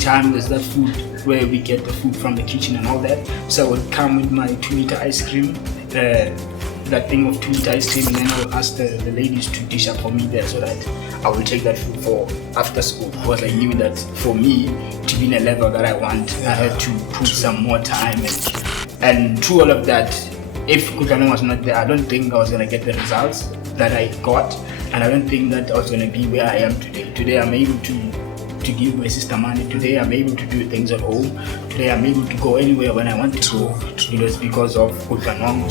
time, there's that food where we get the food from the kitchen and all that. So I would come with my 2-liter ice cream, that thing of 2-liter ice cream, and then I would ask the ladies to dish up for me there so that I will take that food for after school, because I knew that for me to be in a level that I want, I had to put some more time and through all of that, if Kutlwanong was not there, I don't think I was going to get the results that I got, and I don't think that I was going to be where I am today. Today I'm able to give my sister money. Today I'm able to do things at home. Today I'm able to go anywhere when I want to go. It was because of Kutlwanong.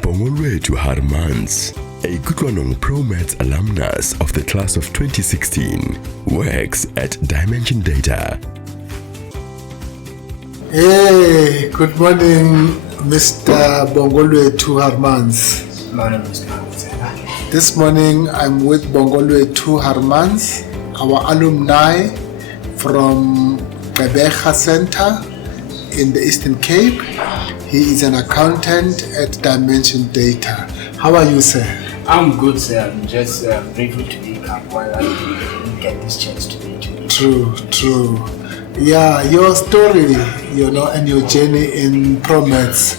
Bongolwethu Harmans, a Kutlwanong Promaths alumnus of the class of 2016, works at Dimension Data. Hey, good morning, Mr. Bongolwethu Harmans. Good morning, Mr. Mabitsela. This morning I'm with Bongolwethu Harmans, our alumni from Gqeberha Center in the Eastern Cape. He is an accountant at Dimension Data. How are you, sir? I'm good, sir. I'm just grateful to be here while I didn't get this chance to meet you. True. Yeah, your story, and your journey in Promaths.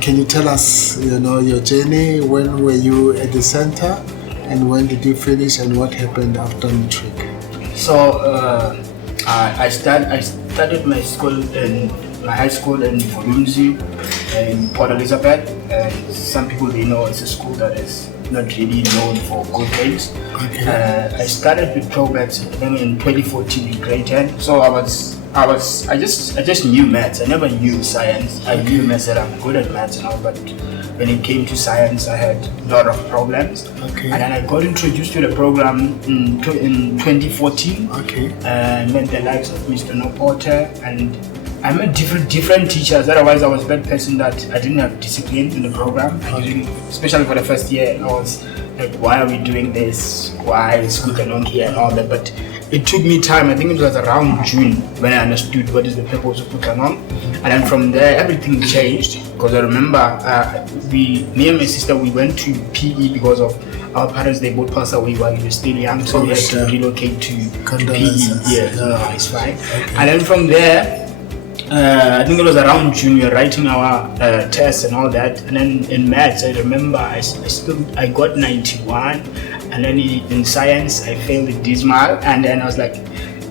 Can you tell us, your journey? When were you at the center, and when did you finish, and what happened after matric? So I started my high school in Alumnus in Port Elizabeth, and some people they know it's a school that is not really known for good grades. Okay. I started with Promaths in 2014 in grade 10. So I just knew maths. I never knew science. I knew maths, that I'm good at maths and all, but when it came to science, I had a lot of problems. Okay. And then I got introduced to the program in 2014. Okay. I met the likes of Mr. Porter, and I met different teachers. Otherwise, I was that person that I didn't have discipline in the program. Especially for the first year, I was like, why are we doing this? Why is Kutlwanong here and all that? But it took me time. I think it was around June when I understood what is the purpose of Kutlwanong. And then from there, everything changed. Because I remember, me and my sister, we went to PE because of our parents. They both passed away while we were still young, so we had to relocate to PE. Yeah, it's fine. Okay. And then from there, I think it was around June, we were writing our tests and all that, and then in maths I remember I got 91, and then in science I failed it dismal, and then I was like,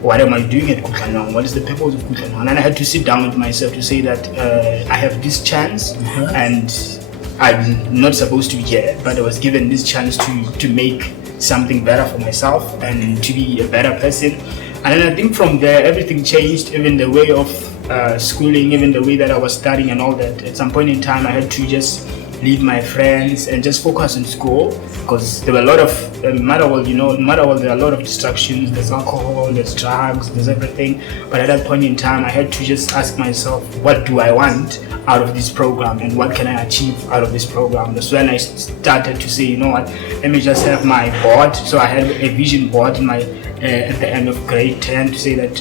what am I doing at Kutlwanong? What is the purpose of Kutlwanong? And I had to sit down with myself to say that I have this chance, and I'm not supposed to be here, but I was given this chance to make something better for myself and to be a better person. And then I think from there everything changed, even the way of schooling, even the way that I was studying and all that. At some point in time I had to just leave my friends and just focus on school, because there were a lot of in Motherwell there are a lot of distractions. There's alcohol, there's drugs, there's everything. But at that point in time I had to just ask myself, what do I want out of this program, and what can I achieve out of this program? That's when I started to say, you know what, let me just have my board. So I had a vision board in my at the end of grade 10 to say that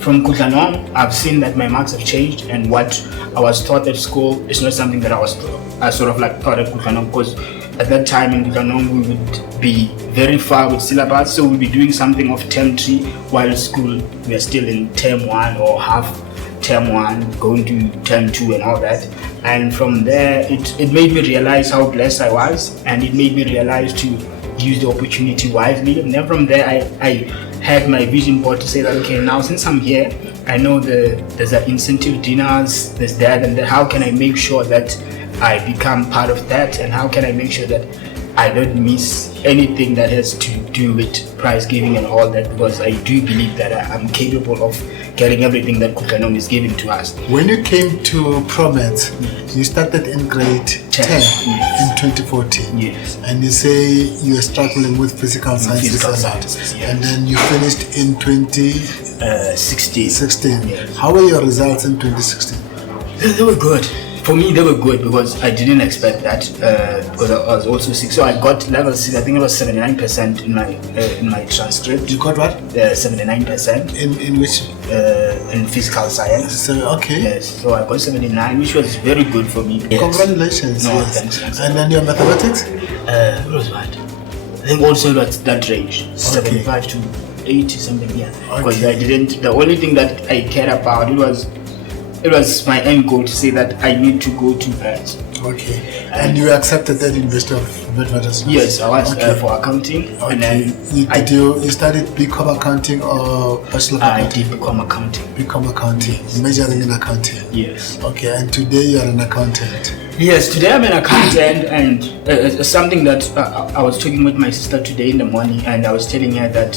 from Kutlwanong, I've seen that my marks have changed, and what I was taught at school is not something that I sort of like taught at Kutlwanong, because at that time in Kutlwanong we would be very far with syllabus, so we'd be doing something of term 3, while at school we are still in term 1 or half term 1, going to term 2 and all that. And from there it made me realize how blessed I was, and it made me realize to use the opportunity wisely. And then from there I had my vision board to say that, okay, now since I'm here, I know there's an incentive dinners, there's that and that. How can I make sure that I become part of that, and how can I make sure that I don't miss anything that has to do with prize giving and all that, because I do believe that I'm capable of getting everything that Kutlwanong is giving to us. When you came to Promaths, you started in grade 10 yes. in 2014. Yes. And you say you were struggling with physical sciences yes. And then you finished in 2016. 16. Yes. How were your results in 2016? They were good. For me, they were good because I didn't expect that, because I was also sick. So I got level 6. I think it was 79% in my transcript. You got what? 79%. In which? In physical science. So, okay. Yes. So I got 79, which was very good for me. Yes. Congratulations. No, yes. thanks. And then your mathematics? What was what? I think also that range, 75 to 8 something, because the only thing that I cared about, it was my end goal to say that I need to go to VET. Okay. And you accepted at University of Witwatersrand? Yes, I was for accounting. Okay. And then you studied BCom accounting or bachelor of accounting? I did BCom accounting. BCom accounting, majoring in accounting. Yes. Okay, and today you are an accountant. Yes, today I'm an accountant, and something that I was talking with my sister today in the morning, and I was telling her that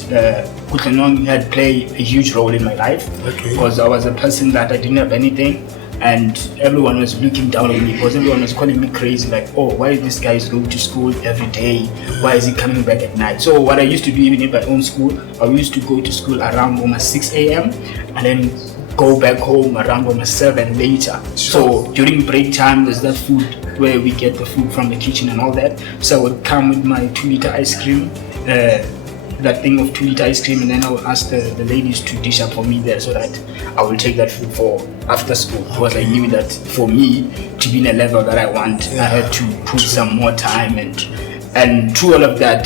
Kutlwanong had played a huge role in my life. Okay. Because I was a person that I didn't have anything, and everyone was looking down on me because everyone was calling me crazy, like, oh, why is this guy going to school every day? Why is he coming back at night? So what I used to do, even in my own school, I used to go to school around almost 6 a.m. and then go back home around almost 7 later. So during break time, there's that food where we get the food from the kitchen and all that. So I would come with my 2-liter ice cream, that thing of 2-liter ice cream, and then I would ask the ladies to dish up for me there so that I will take that food for after school, because I knew that for me to be in a level that I want, I had to put some more time, and through all of that,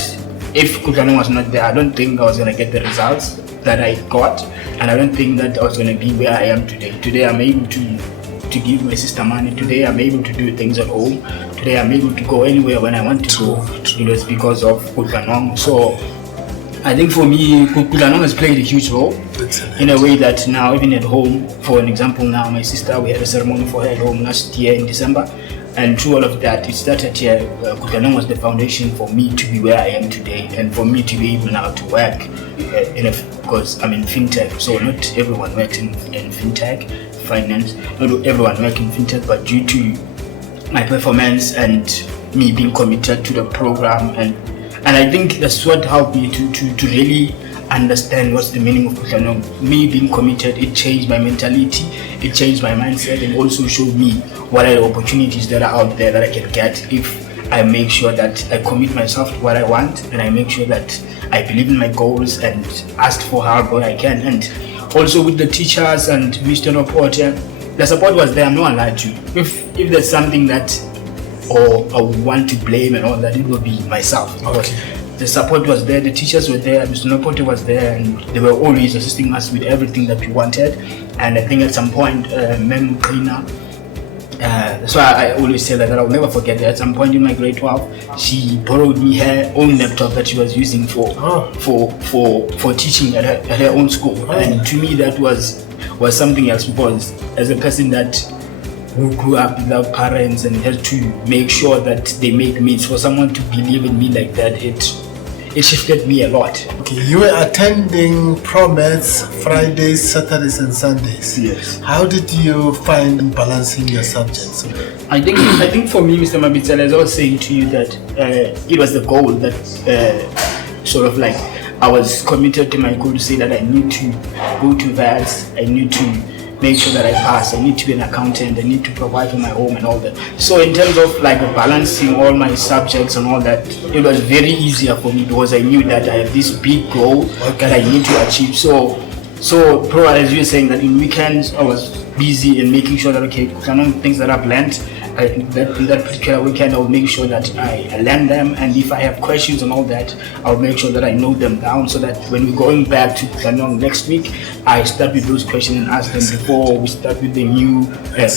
if Kutlwanong was not there, I don't think I was going to get the results that I got, and I don't think that I was going to be where I am today. Today I'm able to give my sister money. Today I'm able to do things at home. Today I'm able to go anywhere when I want to go. It was because of Kutlwanong. So I think for me, Kutlwanong has played a huge role in a way that now, even at home, for an example, now my sister, we had a ceremony for her at home last year in December, and through all of that, it started here. Kutlwanong was the foundation for me to be where I am today, and for me to be able now to work because I'm in fintech. So not everyone works in fintech, finance. Not everyone works in fintech, but due to my performance and me being committed to the program, and I think that's what helped me to really understand what's the meaning of Kutlwanong. Me being committed, it changed my mentality, it changed my mindset, and also showed me what are the opportunities that are out there that I can get if I make sure that I commit myself to what I want, and I make sure that I believe in my goals and ask for help where I can. And also with the teachers and Mr. T, the support was there, I'm not allowed to. If there's something that or I would want to blame and all that, it will be myself. Okay. The support was there, the teachers were there, Mr. T was there, and they were always assisting us with everything that we wanted. And I think at some point, Mem Krina, that's why I always say that I'll never forget that. At some point in my grade 12, she borrowed me her own laptop that she was using for teaching at her own school. And to me that was something else, because as a person that who grew up without parents and had to make sure that they make meals, for someone to believe in me like that, it shifted me a lot. Okay, you were attending Promaths Fridays, Saturdays and Sundays. Yes. How did you find balancing your subjects? I think for me, Mr. Mabitsela, as I was saying to you, that it was the goal that sort of like I was committed to my goal to say that I need to go to VET, I need to make sure that I pass, I need to be an accountant, I need to provide for my home and all that. So in terms of like balancing all my subjects and all that, it was very easier for me because I knew that I have this big goal that I need to achieve. So probably as you were saying that in weekends I was busy in making sure that things that I've learned in that particular weekend, I'll make sure that I learn them, and if I have questions and all that, I'll make sure that I note them down so that when we're going back to Kutlwanong next week, I start with those questions and ask them before we start with the new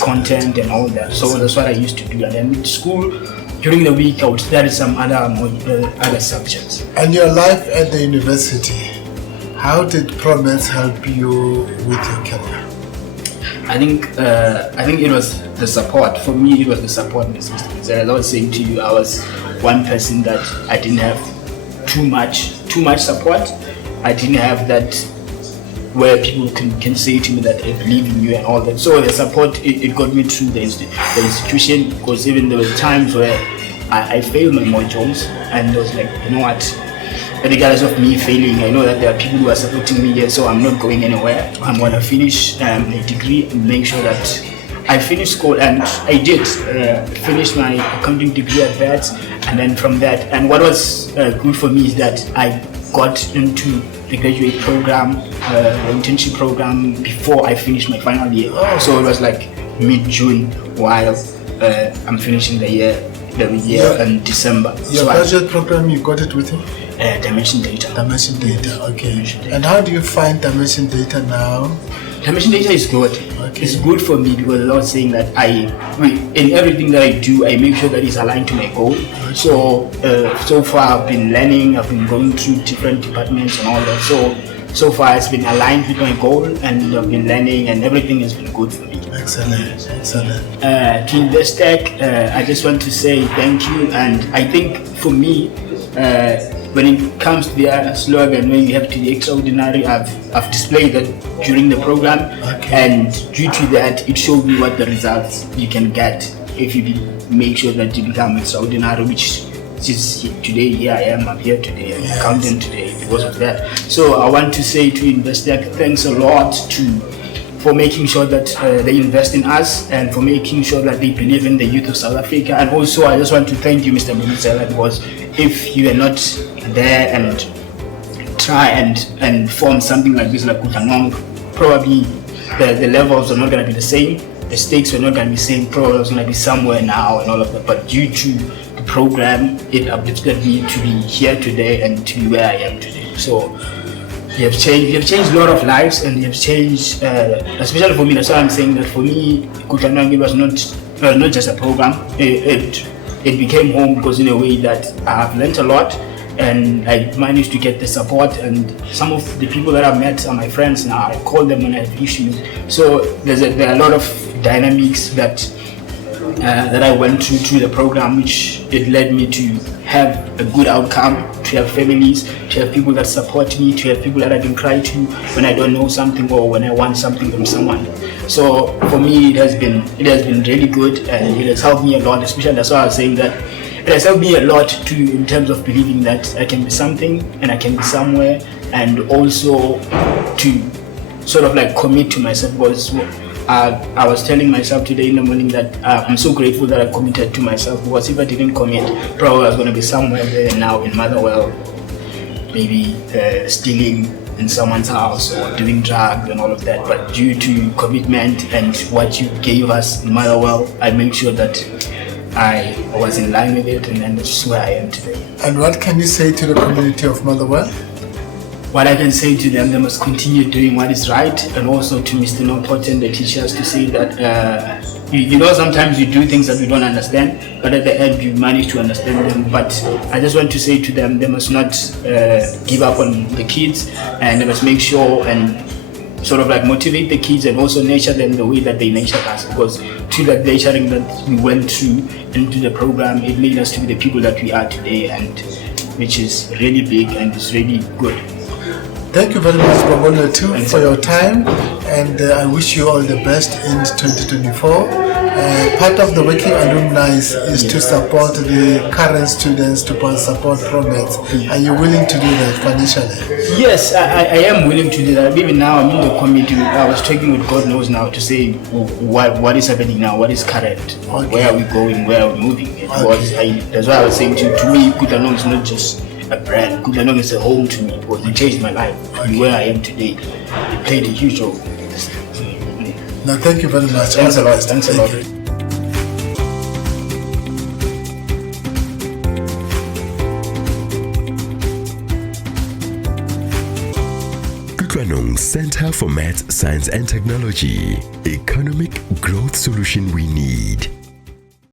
content and all that. So that's what I used to do. And then with school, during the week, I would study some other subjects. And your life at the university, how did Promaths help you with your career? I think it was the support. For me, it was the support. As I was saying to you, I was one person that I didn't have too much support. I didn't have that where people can say to me that I believe in you and all that. So the support, it got me through the institution, because even there were times where I failed my modules, and I was like, you know what? Regardless of me failing, I know that there are people who are supporting me here, so I'm not going anywhere. I'm going to finish a degree and make sure that I finish school, and I did finish my accounting degree at VET, and then from that, and what was good for me is that I got into the graduate program, the internship program before I finished my final year. So it was like mid-June while I'm finishing the year in December. Your graduate program, you got it with him? dimension data. Dimension data, okay. And how do you find dimension data now? Dimension data is good. Okay. It's good for me because I was saying that in everything that I do, I make sure that it's aligned to my goal. Okay. So far I've been learning, I've been going through different departments and all that. So far it's been aligned with my goal, and I've been learning, and everything has been good for me. Excellent, excellent. To Investec, I just want to say thank you, and I think for me, when it comes to their slogan, when you have to the extraordinary, I've displayed that during the program, and due to that, it showed me what the results you can get if you make sure that you become extraordinary, which is today. Here I am, I'm here today, I'm accountant today because of that. So I want to say to Investec, thanks a lot for making sure that they invest in us, and for making sure that they believe in the youth of South Africa. And also I just want to thank you, Mr. Mabitsela, because if you are not there and try and form something like this, like Kutlwanong, probably the levels are not going to be the same, the stakes are not going to be the same, probably it's going to be somewhere now and all of that. But due to the program, it uplifted me to be here today and to be where I am today. So you have changed a lot of lives, and you have changed, especially for me. That's why I'm saying that for me, Kutlwanong was not just a program. It became home, because in a way that I've learned a lot, and I managed to get the support. And some of the people that I've met are my friends now. I call them when I have issues. So there are a lot of dynamics that I went through the program, which it led me to have a good outcome, to have families, to have people that support me, to have people that I can cry to when I don't know something or when I want something from someone. So for me, it has been really good, and it has helped me a lot. Especially, that's why I was saying that it has helped me a lot too, in terms of believing that I can be something and I can be somewhere, and also to sort of like commit to myself. Because I was telling myself today in the morning that I'm so grateful that I committed to myself, because if I didn't commit, probably I was going to be somewhere there now in Motherwell, maybe stealing in someone's house or doing drugs and all of that. But due to commitment and what you gave us in Motherwell, I made sure that I was in line with it, and then that's where I am today. And what can you say to the community of Motherwell? What I can say to them, they must continue doing what is right, and also to Mr. Nomport and the teachers to say that sometimes you do things that you don't understand, but at the end you manage to understand them. But I just want to say to them, they must not give up on the kids, and they must make sure and sort of like motivate the kids, and also nurture them the way that they nurtured us, because through that nurturing that we went through into the program, it made us to be the people that we are today, and which is really big and it's really good. Thank you very much, Bongolwethu, for your time, and I wish you all the best in 2024. Part of the working alumni is to support the current students, to support Promaths. Are you willing to do that financially? Yes, I am willing to do that. Even now, I'm in the committee. I was talking with God knows now to say what is happening now, what is current, where are we going, where are we moving. That's why I was saying to me, Kutlwanong is not just a brand. Kutlwanong is a home to me, because it changed my life. And where I am today, it played a huge role. No, thank you very much. Thanks a lot. Thanks a lot. Kutlwanong Center for Maths, Science and Technology. Economic growth solution we need.